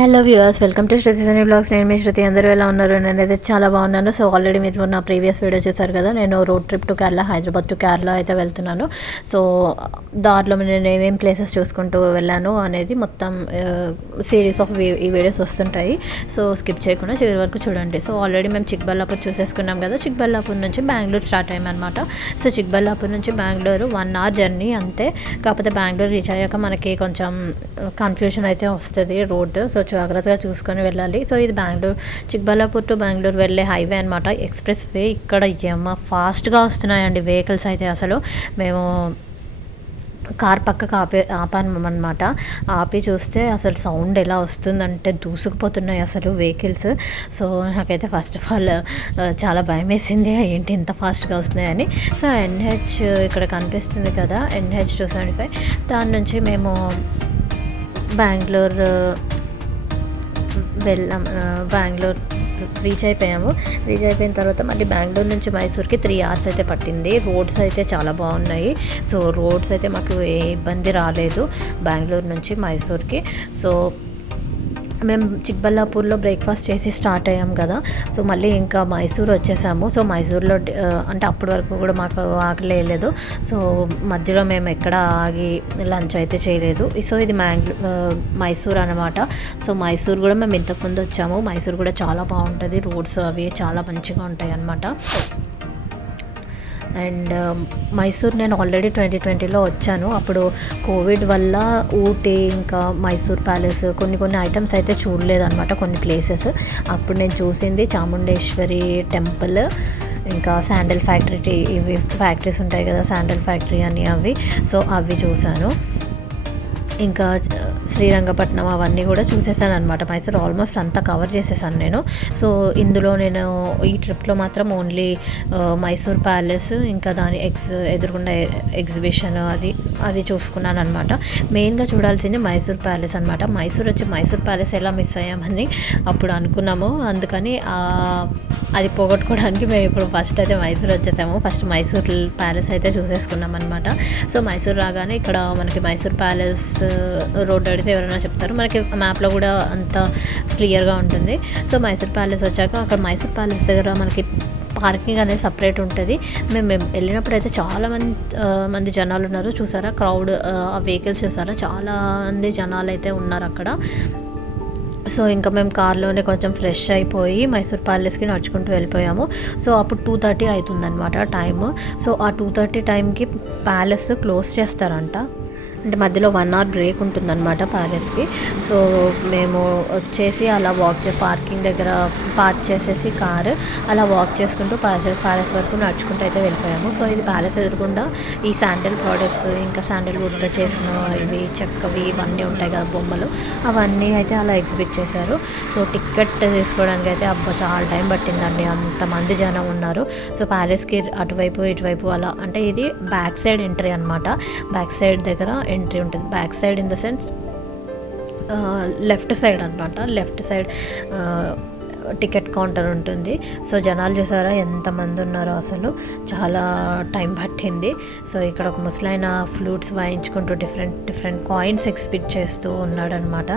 Hello viewers, welcome to Shruti Sunny blogs. నేను మీ శృతి. అందరూ ఎలా ఉన్నారు? నేనైతే చాలా బాగున్నాను. సో ఆల్రెడీ మీరు నా ప్రీవియస్ వీడియో చూసారు కదా. నేను road trip to Kerala, Hyderabad to Kerala అయితే వెళ్తున్నాను. సో దారిలో నేను ఏమేమి ప్లేసెస్ చూసుకుంటూ వెళ్ళాను అనేది మొత్తం సిరీస్ ఆఫ్ ఈ వీడియోస్ వస్తుంటాయి. సో స్కిప్ చేయకుండా చివరి వరకు చూడండి. సో ఆల్రెడీ మేము చిక్బల్లాపూర్ చూసేసుకున్నాం కదా. చిక్బల్లాపూర్ నుంచి బెంగళూరు స్టార్ట్ అయ్యామన్నమాట. సో చిక్బల్లాపూర్ నుంచి బెంగళూరు 1 hour జర్నీ అంతే. కాకపోతే బెంగళూరు రీచ్ అయ్యాక మనకి కొంచెం కన్ఫ్యూజన్ అయితే వస్తుంది రోడ్డు. సో జాగ్రత్తగా చూసుకొని వెళ్ళాలి. సో ఇది బెంగళూరు, చిక్బల్లాపూర్ టు బెంగళూరు వెళ్ళే హైవే అనమాట, ఎక్స్ప్రెస్ వే. ఇక్కడ ఫాస్ట్గా వస్తున్నాయండి వెహికల్స్ అయితే. అసలు మేము కార్ పక్కకు ఆపామన్నమాట. ఆపి చూస్తే అసలు సౌండ్ ఎలా వస్తుందంటే దూసుకుపోతున్నాయి అసలు వెహికల్స్. సో నాకైతే ఫస్ట్ ఆఫ్ ఆల్ చాలా భయం వేసింది, ఏంటి ఇంత ఫాస్ట్గా వస్తున్నాయని. సో ఎన్హెచ్ ఇక్కడ కనిపిస్తుంది కదా, NH 275. దాని నుంచి మేము బెంగళూరు బెంగళూరు రీచ్ అయిపోయాము. రీచ్ అయిపోయిన తర్వాత మళ్ళీ బెంగళూరు నుంచి మైసూర్కి 3 hours అయితే పట్టింది. రోడ్స్ అయితే చాలా బాగున్నాయి. సో రోడ్స్ అయితే మాకు ఏ ఇబ్బంది రాలేదు బెంగళూరు నుంచి మైసూర్కి. సో మేము చిక్బల్లాపూర్లో బ్రేక్ఫాస్ట్ చేసి స్టార్ట్ అయ్యాం కదా. సో మళ్ళీ ఇంకా మైసూర్ వచ్చేసాము. సో మైసూర్లో అంటే అప్పటి వరకు కూడా మాకు ఆకలి వేయలేదు. సో మధ్యలో మేము ఎక్కడ ఆగి లంచ్ అయితే చేయలేదు. సో ఇది మైసూర్ అనమాట. సో మైసూర్ కూడా మేము ఇంతకుముందు వచ్చాము. మైసూర్ కూడా చాలా బాగుంటుంది, రోడ్స్ అవి చాలా మంచిగా ఉంటాయి అన్నమాట. అండ్ మైసూర్ నేను ఆల్రెడీ 2020లో వచ్చాను. అప్పుడు కోవిడ్ వల్ల ఊటీ ఇంకా మైసూర్ ప్యాలెస్ కొన్ని ఐటమ్స్ అయితే చూడలేదన్నమాట, కొన్ని ప్లేసెస్. అప్పుడు నేను చూసింది చాముండేశ్వరి టెంపుల్, ఇంకా శాండల్ ఫ్యాక్టరీ, ఇవి ఫ్యాక్టరీస్ ఉంటాయి కదా, శాండల్ ఫ్యాక్టరీ అని అవి. సో అవి చూశాను. ఇంకా శ్రీరంగపట్నం అవన్నీ కూడా చూసేసాను అనమాట. మైసూర్ ఆల్మోస్ట్ అంతా కవర్ చేసేసాను నేను. సో ఇందులో నేను ఈ ట్రిప్లో మాత్రం ఓన్లీ మైసూర్ ప్యాలెస్, ఇంకా దాని ఎదురుగుండా ఎగ్జిబిషన్ అది చూసుకున్నాను అనమాట. మెయిన్గా చూడాల్సింది మైసూర్ ప్యాలెస్ అనమాట. మైసూర్ ప్యాలెస్ ఎలా మిస్ అయ్యామని అప్పుడు అనుకున్నాము. అందుకని అది పోగొట్టుకోవడానికి మేము ఇప్పుడు ఫస్ట్ అయితే మైసూర్ వచ్చేసాము. ఫస్ట్ మైసూర్ ప్యాలెస్ అయితే చూసేసుకున్నాం అనమాట. సో మైసూర్ రాగానే ఇక్కడ మనకి మైసూర్ ప్యాలెస్ రోడ్ అడిగితే ఎవరైనా చెప్తారు, మనకి మ్యాప్లో కూడా అంత క్లియర్గా ఉంటుంది. సో మైసూర్ ప్యాలెస్ వచ్చాక అక్కడ మైసూర్ ప్యాలెస్ దగ్గర మనకి పార్కింగ్ అనేది సపరేట్ ఉంటుంది. మేము వెళ్ళినప్పుడు అయితే చాలా మంది జనాలు ఉన్నారు. చూసారా క్రౌడ్, ఆ వెహికల్స్ చూసారా, చాలా మంది జనాలు అయితే ఉన్నారు అక్కడ. సో ఇంకా మేము కార్లోనే కొంచెం ఫ్రెష్ అయిపోయి మైసూర్ ప్యాలెస్కి నడుచుకుంటూ వెళ్ళిపోయాము. సో అప్పుడు 2:30 అవుతుందన్నమాట టైము. సో ఆ 2:30 టైంకి ప్యాలెస్ క్లోజ్ చేస్తారంట. అంటే మధ్యలో 1 hour బ్రేక్ ఉంటుందన్నమాట ప్యాలెస్కి. సో మేము వచ్చేసి అలా పార్కింగ్ దగ్గర పార్క్ చేసేసి కారు అలా వాక్ చేసుకుంటూ ప్యాలెస్ వరకు నడుచుకుంటూ అయితే వెళ్ళిపోయాము. సో ఇది ప్యాలెస్ ఎదురుకుండా ఈ శాండల్ ప్రోడక్ట్స్, ఇంకా శాండల్వుడ్తో చేసిన ఇవి చెక్కవి ఇవన్నీ ఉంటాయి కదా బొమ్మలు, అవన్నీ అయితే అలా ఎగ్జిబిట్ చేశారు. సో టికెట్ తీసుకోవడానికి అయితే చాలా టైం పట్టిందండి, అంతమంది జనం ఉన్నారు. సో ప్యాలెస్కి అటువైపు ఇటువైపు అలా, అంటే ఇది బ్యాక్ సైడ్ ఎంట్రీ అనమాట. బ్యాక్ సైడ్ దగ్గర ఎంట్రీ ఉంటుంది. Back side in the sense left side అనమాట. లెఫ్ట్ సైడ్ టికెట్ కౌంటర్ ఉంటుంది. సో జనాలు చూసారా ఎంతమంది ఉన్నారో, అసలు చాలా టైం పట్టింది. సో ఇక్కడ ఒక ముసలాయన ఫ్లూట్స్ వాయించుకుంటూ డిఫరెంట్ కాయిన్స్ ఎగ్జిబిట్ చేస్తూ ఉన్నాడనమాట.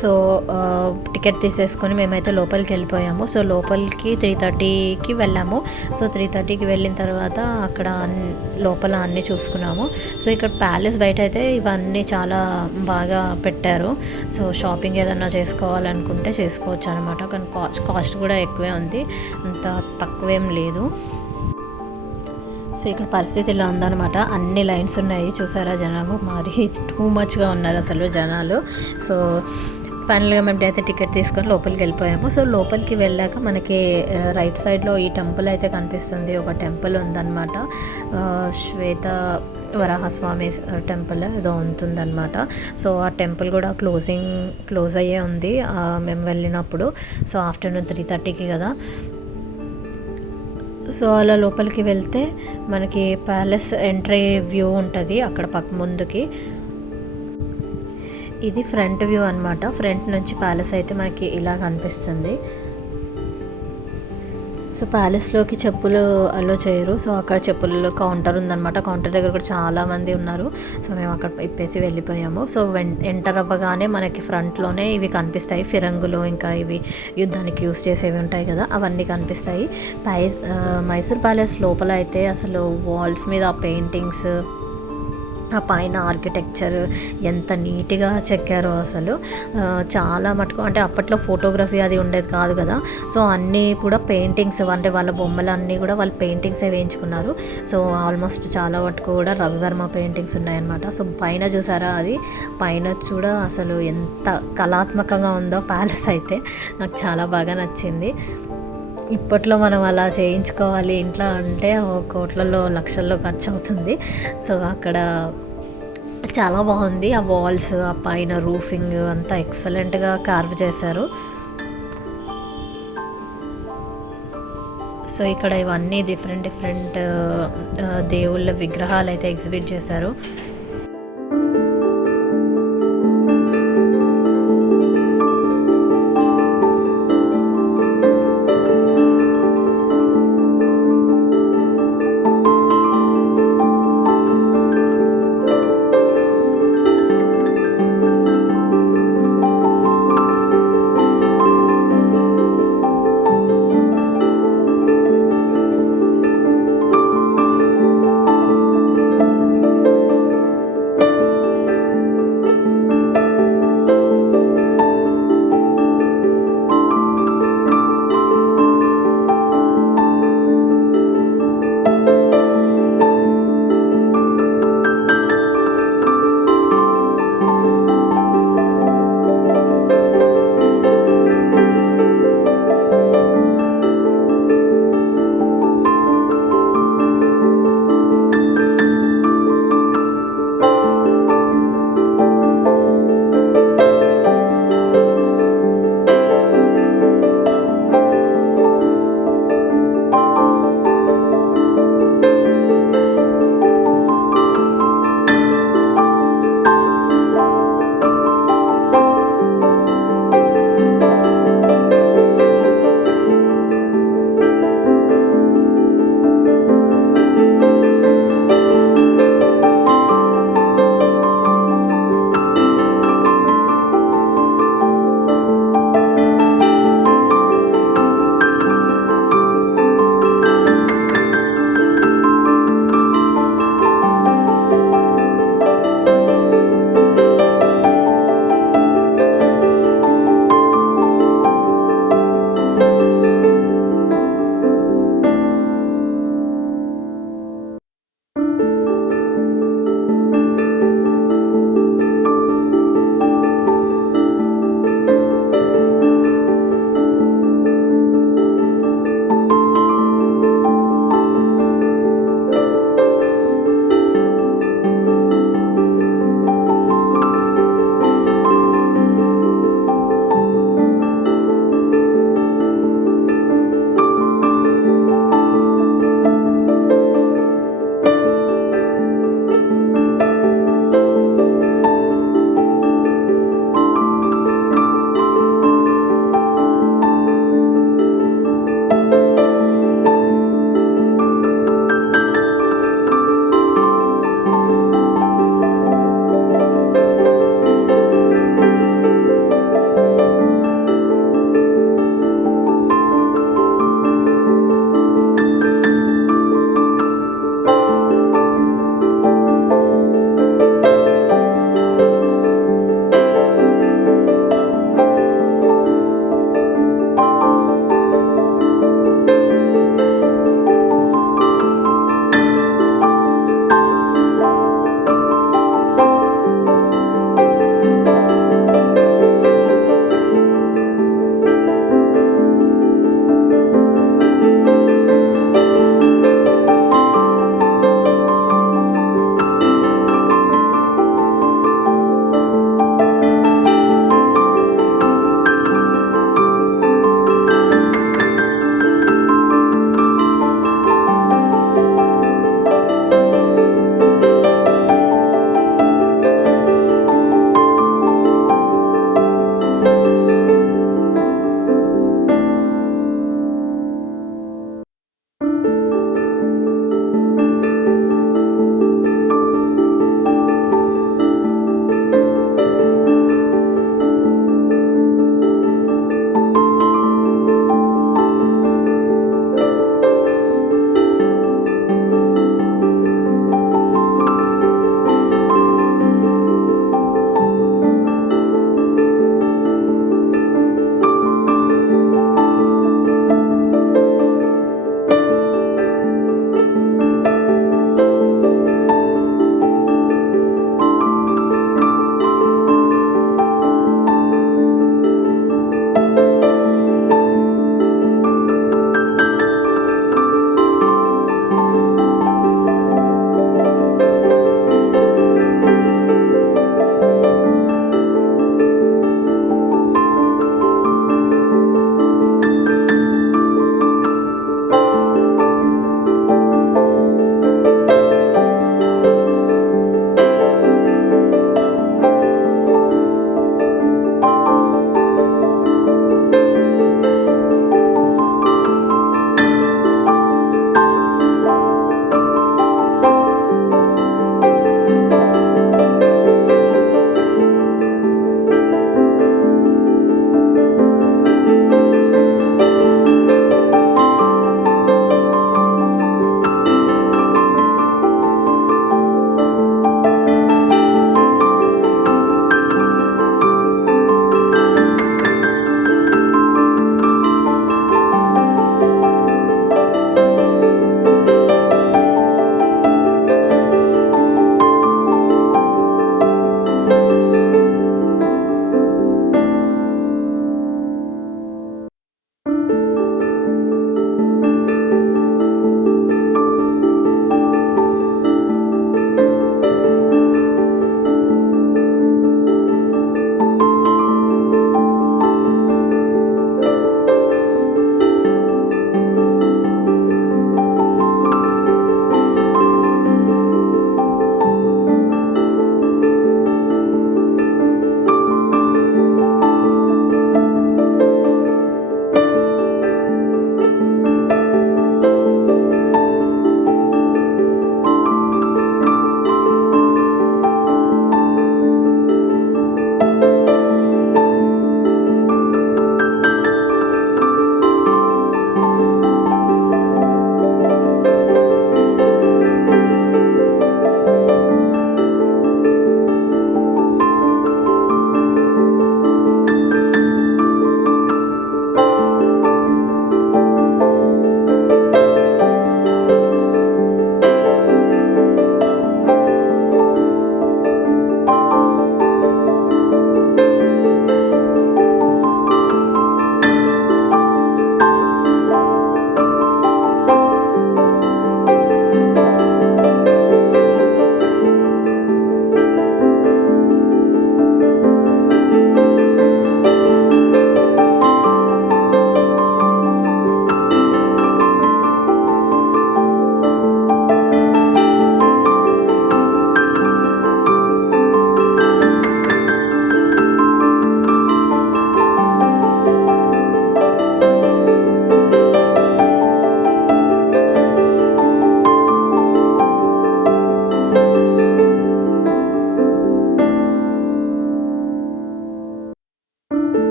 సో టికెట్ తీసేసుకొని మేమైతే లోపలికి వెళ్ళిపోయాము. సో లోపలికి 3:30కి వెళ్ళాము. సో 3:30కి వెళ్ళిన తర్వాత అక్కడ లోపల అన్నీ చూసుకున్నాము. సో ఇక్కడ ప్యాలెస్ బయట అయితే ఇవన్నీ చాలా బాగా పెట్టారు. సో షాపింగ్ ఏదన్నా చేసుకోవాలనుకుంటే చేసుకోవచ్చు అనమాట. కానీ కాస్ట్ కూడా ఎక్కువే ఉంది, అంత తక్కువేం లేదు. సో ఇక్కడ పరిస్థితి ఇలా ఉందన్నమాట. అన్ని లైన్స్ ఉన్నాయి చూసారా, జనాలు మరి టూ మచ్గా ఉన్నారు అసలు జనాలు. సో ఫైనల్గా మేము అయితే టికెట్ తీసుకొని లోపలికి వెళ్ళిపోయాము. సో లోపలికి వెళ్ళాక మనకి రైట్ సైడ్లో ఈ టెంపుల్ అయితే కనిపిస్తుంది. ఒక టెంపుల్ ఉందన్నమాట, శ్వేత వరాహస్వామి టెంపుల్ ఏదో ఉంటుందన్నమాట. సో ఆ టెంపుల్ కూడా క్లోజ్ అయ్యే ఉంది మేము వెళ్ళినప్పుడు. సో ఆఫ్టర్నూన్ 3:30కి కదా. సో అలా లోపలికి వెళ్తే మనకి ప్యాలెస్ ఎంట్రీ వ్యూ ఉంటుంది అక్కడ ముందుకి. ఇది ఫ్రంట్ వ్యూ అనమాట. ఫ్రంట్ నుంచి ప్యాలెస్ అయితే మనకి ఇలా కనిపిస్తుంది. సో ప్యాలెస్లోకి చెప్పులు అలో చేయరు. సో అక్కడ చెప్పులు కౌంటర్ ఉందన్నమాట. కౌంటర్ దగ్గర కూడా చాలామంది ఉన్నారు. సో మేము అక్కడ ఇప్పేసి వెళ్ళిపోయాము. సో ఎంటర్ అవ్వగానే మనకి ఫ్రంట్లోనే ఇవి కనిపిస్తాయి, ఫిరంగులు, ఇంకా ఇవి యుద్ధానికి యూస్ చేసేవి ఉంటాయి కదా, అవన్నీ కనిపిస్తాయి. మైసూర్ ప్యాలెస్ లోపల అయితే అసలు వాల్స్ మీద ఆ పెయింటింగ్స్, ఆ పైన ఆర్కిటెక్చర్ ఎంత నీట్గా చెక్కారో అసలు. చాలా మటుకు అంటే అప్పట్లో ఫోటోగ్రఫీ అది ఉండేది కాదు కదా, సో అన్నీ కూడా పెయింటింగ్స్, అంటే వాళ్ళ బొమ్మలు అన్నీ కూడా వాళ్ళు పెయింటింగ్సే వేయించుకున్నారు. సో ఆల్మోస్ట్ చాలా మటుకు కూడా రవివర్మ పెయింటింగ్స్ ఉన్నాయన్నమాట. సో పైన చూసారా, అది పైన చూడ అసలు ఎంత కళాత్మకంగా ఉందో ప్యాలెస్ అయితే నాకు చాలా బాగా నచ్చింది. ఇప్పట్లో మనం అలా చేయించుకోవాలి ఇంట్లో అంటే కోట్లలో లక్షల్లో ఖర్చు అవుతుంది. సో అక్కడ చాలా బాగుంది. ఆ వాల్స్, ఆ పైన రూఫింగ్ అంతా ఎక్సలెంట్గా కార్వ్ చేశారు. సో ఇక్కడ ఇవన్నీ డిఫరెంట్ దేవుళ్ళ విగ్రహాలు అయితే ఎగ్జిబిట్ చేశారు.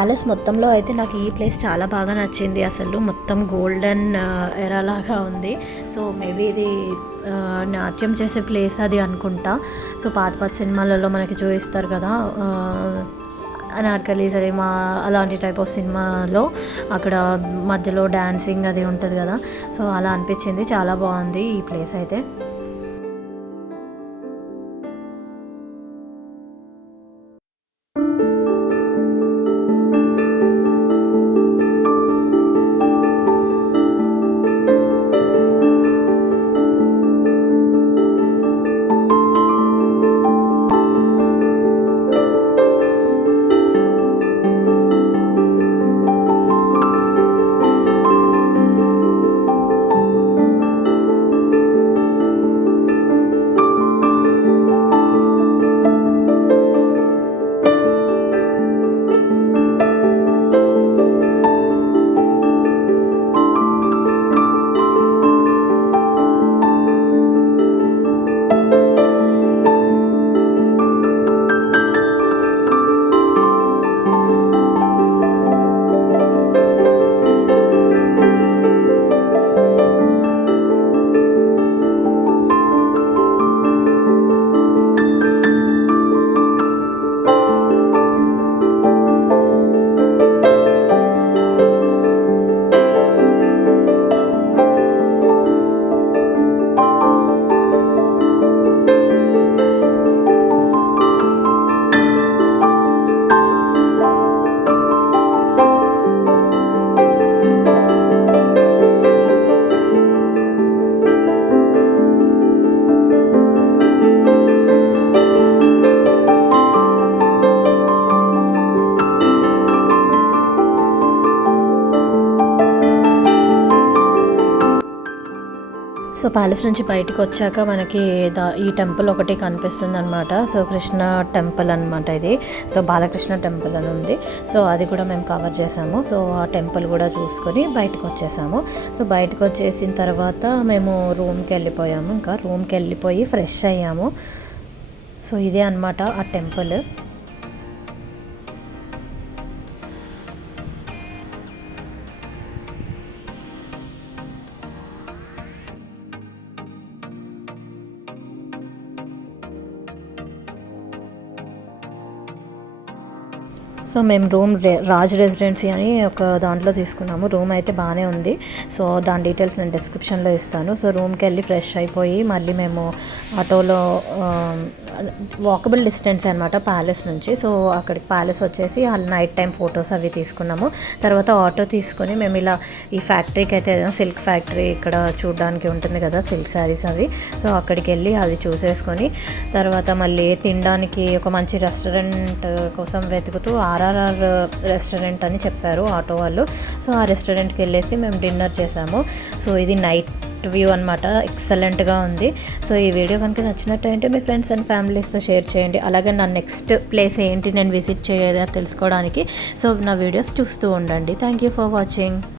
ప్యాలెస్ మొత్తంలో అయితే నాకు ఈ ప్లేస్ చాలా బాగా నచ్చింది. అసలు మొత్తం గోల్డెన్ ఎరా లాగా ఉంది. సో మేబీ ఇది నాట్యం చేసే ప్లేస్ అది అనుకుంటా. సో పాత పాత సినిమాలలో మనకి చూపిస్తారు కదా, అనార్కలి సరేమా అలాంటి టైప్ ఆఫ్ సినిమాలో అక్కడ మధ్యలో డ్యాన్సింగ్ అది ఉంటుంది కదా. సో అలా అనిపించింది, చాలా బాగుంది ఈ ప్లేస్ అయితే. సో ప్యాలెస్ నుంచి బయటకు వచ్చాక మనకి ఈ టెంపుల్ ఒకటి కనిపిస్తుంది అనమాట. సో కృష్ణ టెంపుల్ అనమాట ఇది. సో బాలకృష్ణ టెంపుల్ అని ఉంది. సో అది కూడా మేము కవర్ చేసాము. సో ఆ టెంపుల్ కూడా చూసుకొని బయటకు వచ్చేసాము. సో బయటకు వచ్చేసిన తర్వాత మేము రూమ్కి వెళ్ళిపోయాము. ఇంకా రూమ్కి వెళ్ళిపోయి ఫ్రెష్ అయ్యాము. సో ఇదే అనమాట ఆ టెంపుల్. సో మేము రూమ్ రాజ్ రెసిడెన్సీ అని ఒక దాంట్లో తీసుకున్నాము. రూమ్ అయితే బాగానే ఉంది. సో దాని డీటెయిల్స్ నేను డిస్క్రిప్షన్లో ఇస్తాను. సో రూమ్కి వెళ్ళి ఫ్రెష్ అయిపోయి మళ్ళీ మేము ఆటోలో వాకబుల్ డిస్టెన్స్ అనమాట ప్యాలెస్ నుంచి. సో అక్కడికి ప్యాలెస్ వచ్చేసి నైట్ టైం ఫొటోస్ అవి తీసుకున్నాము. తర్వాత ఆటో తీసుకొని మేము ఇలా ఈ ఫ్యాక్టరీకి అయితే సిల్క్ ఫ్యాక్టరీ ఇక్కడ చూడడానికి ఉంటుంది కదా, సిల్క్ శారీస్ అవి. సో అక్కడికి వెళ్ళి అది చూసేసుకొని తర్వాత మళ్ళీ తినడానికి ఒక మంచి రెస్టారెంట్ కోసం వెతుకుతూ ఆర్ఆర్ఆర్ రెస్టారెంట్ అని చెప్పారు ఆటో వాళ్ళు. సో ఆ రెస్టారెంట్కి వెళ్ళేసి మేము డిన్నర్ చేసాము. సో ఇది నైట్ వ్యూ అనమాట, ఎక్సలెంట్గా ఉంది. సో ఈ వీడియో కనుక నచ్చినట్టయితే మీ ఫ్రెండ్స్ అండ్ ఫ్యామిలీస్తో షేర్ చేయండి. అలాగే నా నెక్స్ట్ ప్లేస్ ఏంటి నేను విజిట్ చేయాలి తెలుసుకోవడానికి సో నా వీడియోస్ చూస్తూ ఉండండి. Thank you for watching.